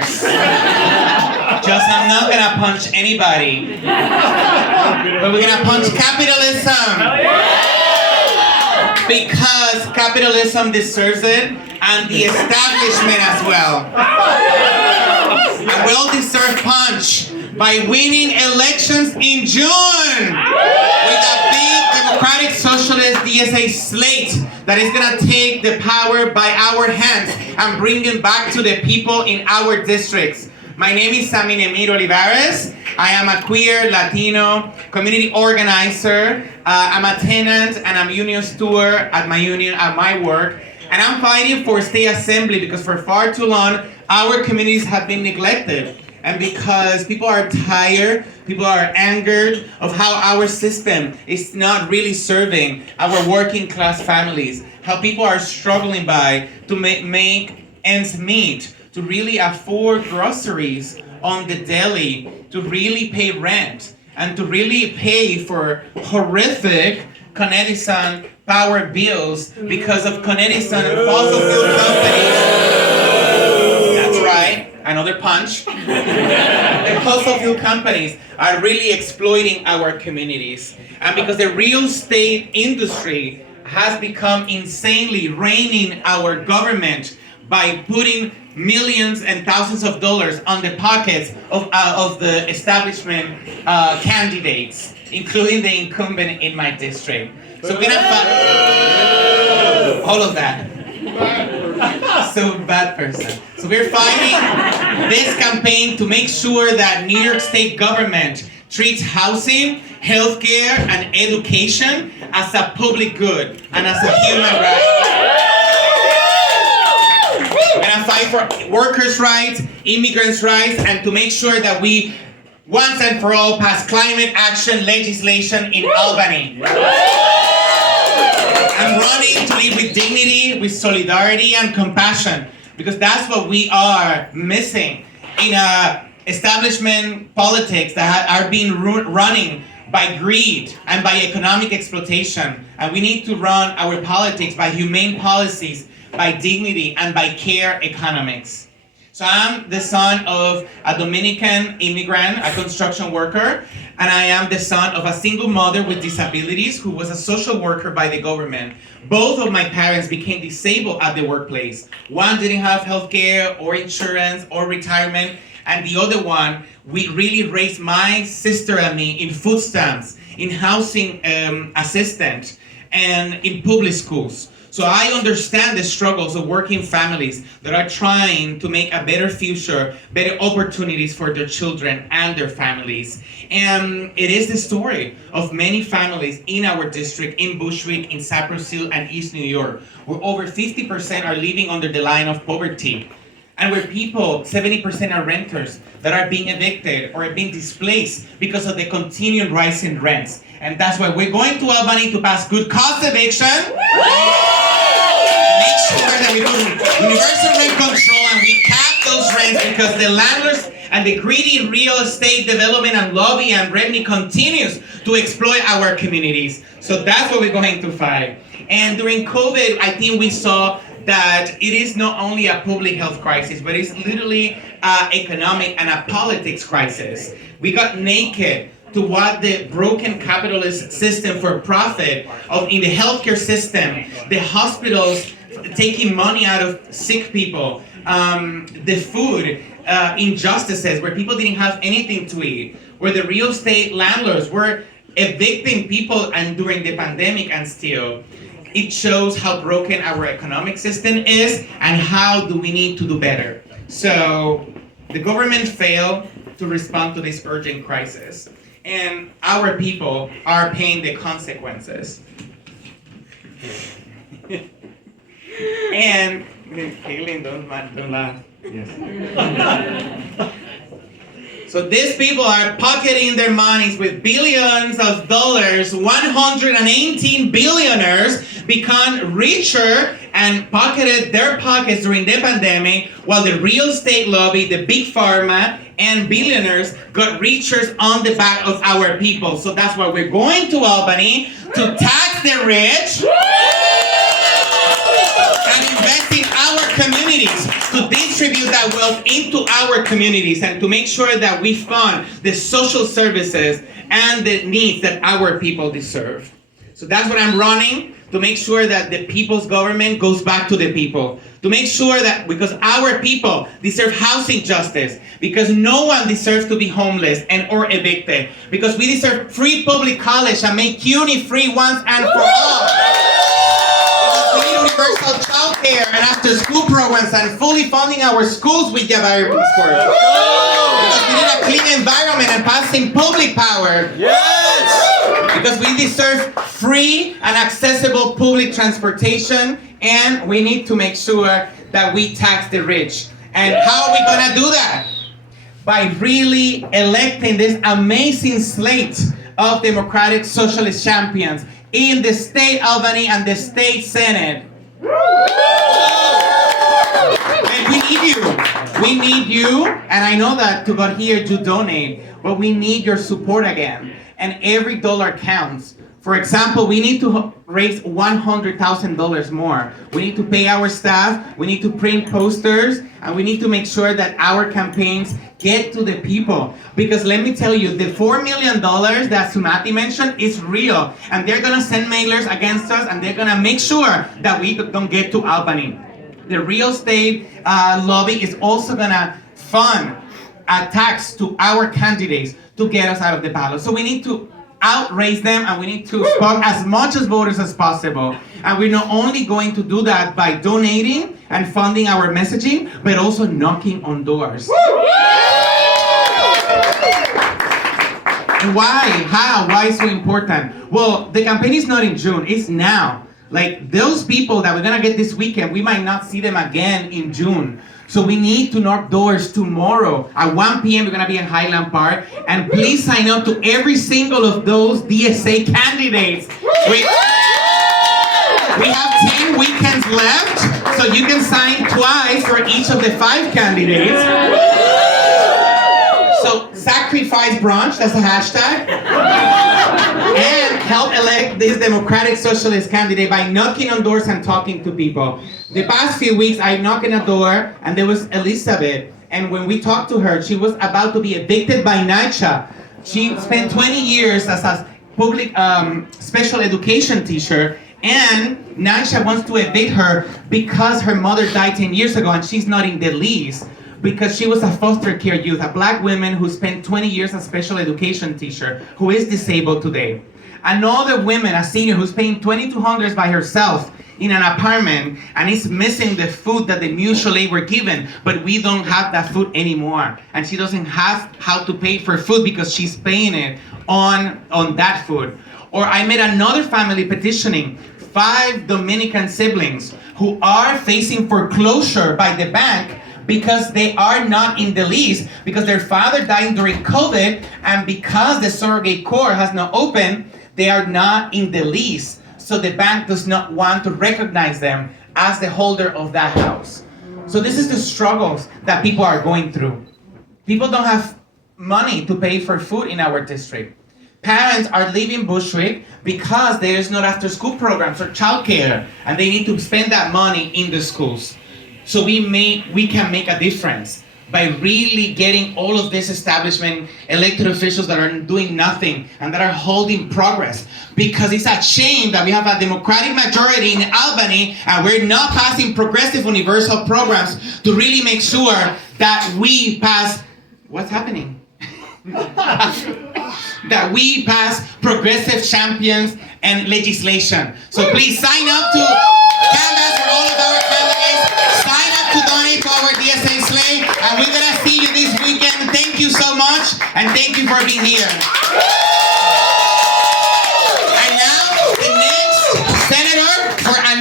course. Just I'm not gonna punch anybody. But we're gonna punch capitalism. Because capitalism deserves it, and the establishment as well. And we all deserve punch by winning elections in June with a big democratic socialist DSA slate that is gonna take the power by our hands and bring it back to the people in our districts. My name is Sammy Nemir Olivares. I am a queer Latino community organizer. I'm a tenant and I'm union steward at my union, at my work. And I'm fighting for state assembly because for far too long, our communities have been neglected. And because people are tired, people are angered of how our system is not really serving our working class families, how people are struggling to make ends meet, to really afford groceries on the daily, to really pay rent, and to really pay for horrific Con Edison power bills because of Con Edison and fossil fuel companies. That's right, another punch. The fossil fuel companies are really exploiting our communities. And because the real estate industry has become insanely reigning our government by putting millions and thousands of dollars on the pockets of the establishment candidates, including the incumbent in my district. So we're gonna fight all of that. So bad person. So we're fighting this campaign to make sure that New York State government treats housing, healthcare, and education as a public good and as a human right. We're gonna fight for workers' rights, immigrants' rights, and to make sure that we, once and for all, pass climate action legislation in Albany. I'm running to live with dignity, with solidarity, and compassion, because that's what we are missing in establishment politics that are being running by greed and by economic exploitation. And we need to run our politics by humane policies, by dignity, and by care economics. So I'm the son of a Dominican immigrant, a construction worker, and I am the son of a single mother with disabilities who was a social worker by the government. Both of my parents became disabled at the workplace. One didn't have health care or insurance or retirement, and the other one, we really raised my sister and me in food stamps, in housing assistant, and in public schools. So I understand the struggles of working families that are trying to make a better future, better opportunities for their children and their families. And it is the story of many families in our district, in Bushwick, in Cypress Hill, and East New York, where over 50% are living under the line of poverty. And where people, 70% are renters that are being evicted or are being displaced because of the continued rise in rents. And that's why we're going to Albany to pass good cost eviction. Make sure that we do universal rent control and we cap those rents because the landlords and the greedy real estate development and lobby and revenue continues to exploit our communities. So that's what we're going to fight. And during COVID, I think we saw that it is not only a public health crisis, but it's literally an economic and a politics crisis. We got naked to what the broken capitalist system for profit in the healthcare system, the hospitals taking money out of sick people, the food injustices where people didn't have anything to eat, where the real estate landlords were evicting people and during the pandemic and still. It shows how broken our economic system is and how do we need to do better. So the government failed to respond to this urgent crisis. And our people are paying the consequences. And, Kaylin, don't laugh. Yes. So these people are pocketing their monies with billions of dollars. 118 billionaires become richer and pocketed their pockets during the pandemic, while the real estate lobby, the big pharma, and billionaires got richer on the back of our people. So that's why we're going to Albany to tax the rich and invest in our communities. So this distribute that wealth into our communities and to make sure that we fund the social services and the needs that our people deserve. So that's what I'm running, to make sure that the people's government goes back to the people. To make sure that, because our people deserve housing justice, because no one deserves to be homeless and or evicted, because we deserve free public college and make CUNY free once and for all. Because we need universal child care and after school programs and fully funding our schools with the variable scores. Because we need a clean environment and passing public power. Yes! Because we deserve free and accessible public transportation, and we need to make sure that we tax the rich. And how are we gonna do that? By really electing this amazing slate of democratic socialist champions in the state Albany and the state Senate. And we need you. We need you, and I know that to get here you donate, but we need your support again. And every dollar counts. For example, we need to raise $100,000 more. We need to pay our staff, we need to print posters, and we need to make sure that our campaigns get to the people. Because let me tell you, the $4 million that Sumati mentioned is real. And they're gonna send mailers against us, and they're gonna make sure that we don't get to Albany. The real estate lobby is also gonna fund a tax to our candidates to get us out of the ballot. So we need to outraise them, and we need to support as much as voters as possible. And we're not only going to do that by donating and funding our messaging, but also knocking on doors. And why? How? Why is so important? Well, the campaign is not in June, it's now. Like those people that we're gonna get this weekend, we might not see them again in June. So we need to knock doors tomorrow. At 1 p.m. we're gonna be in Highland Park. And please sign up to every single of those DSA candidates. We have 10 weekends left, so you can sign twice for each of the 5 candidates. So sacrifice brunch, that's a hashtag. And help elect this democratic socialist candidate by knocking on doors and talking to people. The past few weeks, I knocked on a door, and there was Elizabeth. And when we talked to her, she was about to be evicted by NYCHA. She spent 20 years as a public special education teacher, and NYCHA wants to evict her because her mother died 10 years ago, and she's not in the lease. Because she was a foster care youth, a black woman who spent 20 years as a special education teacher, who is disabled today. Another woman, a senior, who's paying $2,200 by herself in an apartment and is missing the food that the mutual aid were given, but we don't have that food anymore. And she doesn't have how to pay for food because she's paying it on that food. Or I met another family petitioning 5 Dominican siblings who are facing foreclosure by the bank because they are not in the lease, because their father died during COVID, and because the surrogate court has not opened, they are not in the lease. So the bank does not want to recognize them as the holder of that house. So this is the struggles that people are going through. People don't have money to pay for food in our district. Parents are leaving Bushwick because there is not after school programs or childcare, and they need to spend that money in the schools. So we can make a difference by really getting all of this establishment, elected officials that are doing nothing and that are holding progress. Because it's a shame that we have a Democratic majority in Albany and we're not passing progressive universal programs to really make sure that we pass, what's happening? That we pass progressive champions and legislation. So please sign up to canvas for all of our candidates. Sign up to donate to our DSA slate, and we're gonna see you this weekend. Thank you so much, and thank you for being here.